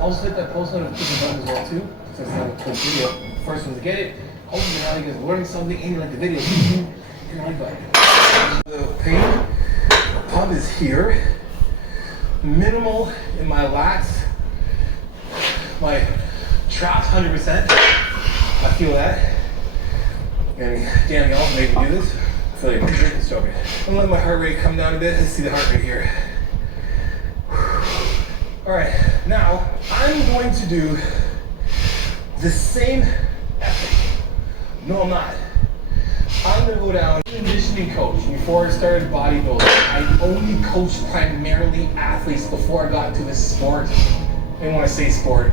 Also hit that post notification button as well too, since it's not a quick video. First one to get it. Hopefully now you guys are learning something and you like the video. Hit the like button. The pain pump is here. Minimal in my lats. My traps 100%. I feel that. And damn, y'all made me do this. I feel like I'm drinking stupid. I'm letting my heart rate come down a bit. Let's see the heart rate here. Alright, now I'm going to do the same effort. No, I'm not. I'm going to go down conditioning coach. Before I started bodybuilding, I only coached primarily athletes before I got into this sport. And when I say sport,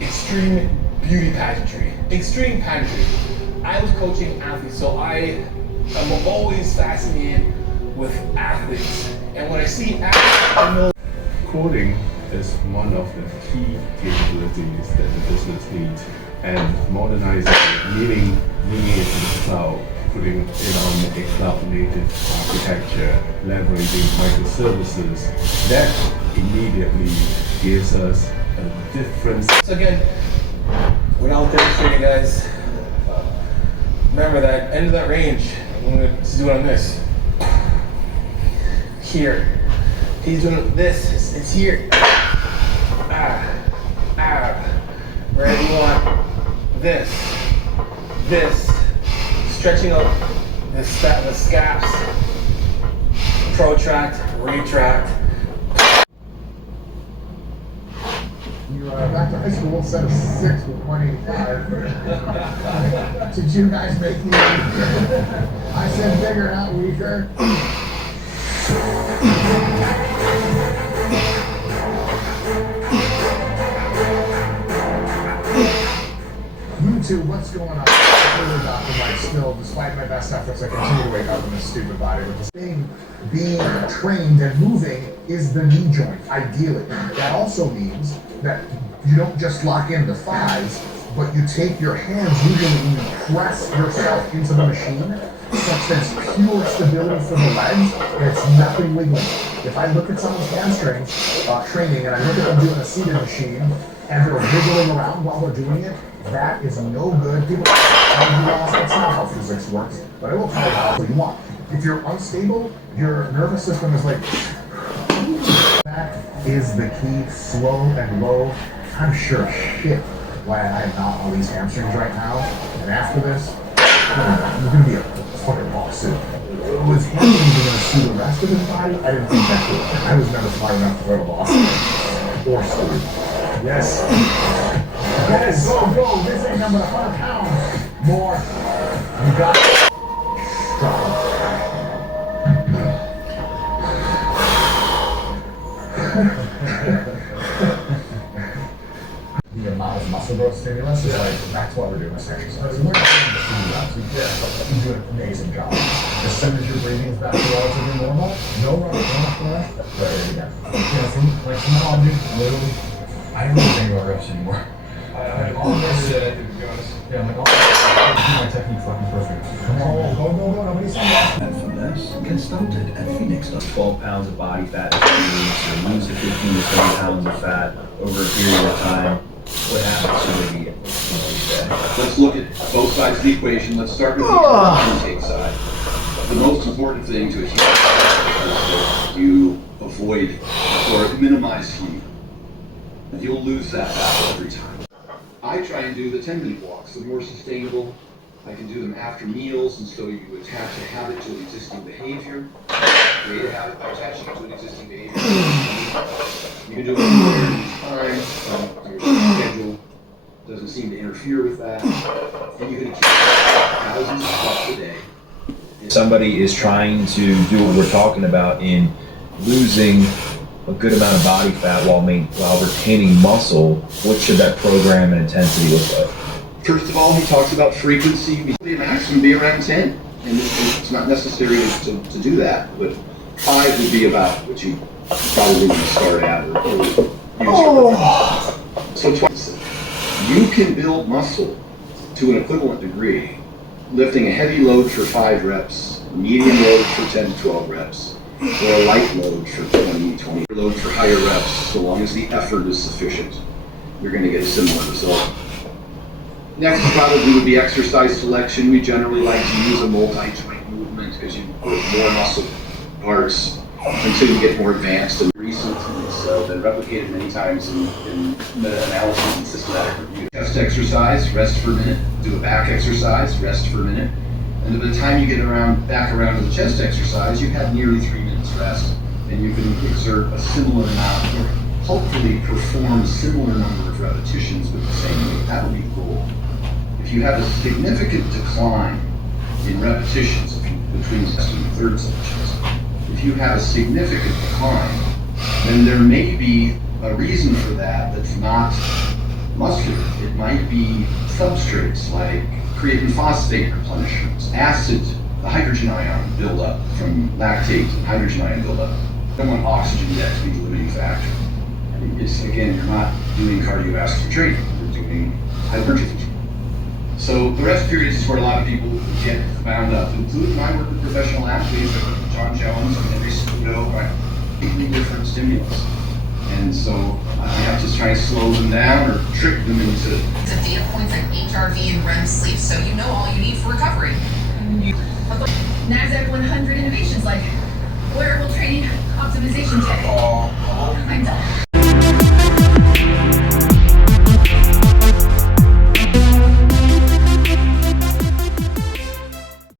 extreme beauty pageantry. Extreme pageantry. I was coaching athletes, so I am always fascinated with athletes. And when I see athletes, I know coding is one of the key capabilities that the business needs, and modernizing it, meaning bringing it to the cloud, putting it on a cloud-native architecture, leveraging microservices, that immediately gives us a different. So again, we're now demonstrating, guys. Remember that end of that range. I'm gonna do it on this. Here. He's doing this. It's here. Wherever you want. This. Stretching out the scaps. Protract, retract. You back to high school, set of 6 with 185. Did you guys make me? I said bigger, not weaker. YouTube, what's going on? I'm still, despite my best efforts, I continue to wake up in this stupid body with this thing. Being trained and moving is the knee joint, ideally. That also means that you don't just lock in the thighs, but you take your hands, usually and you press yourself into the machine, such that it's pure stability for the legs, and it's nothing wiggling. If I look at someone's hamstrings training, and I look at them doing a seated machine, and they're wiggling around while they're doing it, that is no good. People that's not how physics works, but I will tell you how you want. If you're unstable, your nervous system is like, that is the key, slow and low. I'm sure shit why I have not all these hamstrings right now, and after this, you're gonna be a fucking lawsuit. Was hamstrings gonna sue the rest of his body? I didn't think that through. I was never smart enough to go to lawsuit or sue. Yes. Yes, go. This ain't number 100 pounds. More. You got it. Drop the amount of muscle growth stimulus is like, that's why we're doing this exercise. We're not doing the food reps. You do an amazing job. As soon as your breathing is back to relatively normal, no running, no left, right again. Like somehow, literally, I don't even think about reps anymore. All this shit, to be honest. Yeah, I'm like, my technique's fucking perfect. Come on, go, nobody's saying that. And from this, get stunted at Phoenix. 12 pounds of body fat in 2 weeks, or lose 15 to 20 pounds of fat over a period of time. What happens to the Let's look at both sides of the equation. Let's start with the intake side. The most important thing to achieve is that you avoid or minimize heat. You'll lose that battle every time. I try and do the 10-minute walks. They're more sustainable. I can do them after meals, and so you attach a habit to an existing behavior. Create a habit by attaching it to an existing behavior. You can do it any time. Your schedule doesn't seem to interfere with that. And you can achieve thousands of steps a day. somebody is trying to do what we're talking about in losing a good amount of body fat while retaining muscle, what should that program and intensity look like? First of all, he talks about frequency. The max would be around 10, and it's not necessary to do that, but 5 would be about what you probably want to start at or use. So twice, you can build muscle to an equivalent degree, lifting a heavy load for 5 reps, medium load for 10 to 12 reps, or a light load for 20 load for higher reps, so long as the effort is sufficient. You're going to get a similar result. Next probably would be exercise selection. We generally like to use a multi-joint movement because you put more muscle parts until you get more advanced and recent. It's been replicated many times in meta-analysis and systematic review. Chest exercise, rest for a minute. Do a back exercise, rest for a minute. And by the time you get back around to the chest exercise, you have nearly 3 minutes rest, and you can exert a similar amount, or hopefully perform a similar number of repetitions with the same weight. That would be the goal. If you have a significant decline in repetitions between the second and third set of chest, if you have a significant decline, then there may be a reason for that that's not muscular. It might be substrates like creatine phosphate replenishments, acid, the hydrogen ion buildup from lactate and hydrogen ion buildup. You don't want oxygen yet to be the limiting factor. Again, you're not doing cardiovascular training, you're doing hypertrophy. So the rest periods is where a lot of people get bound up, including my work with professional athletes, I work with John Jones and Henry Cejudo, right? Completely different stimulus. And so I have to try and slow them down or trick them into. The data points like HRV and REM sleep, so you know all you need for recovery. NASDAQ 100 innovations like wearable training optimization tech. I'm done.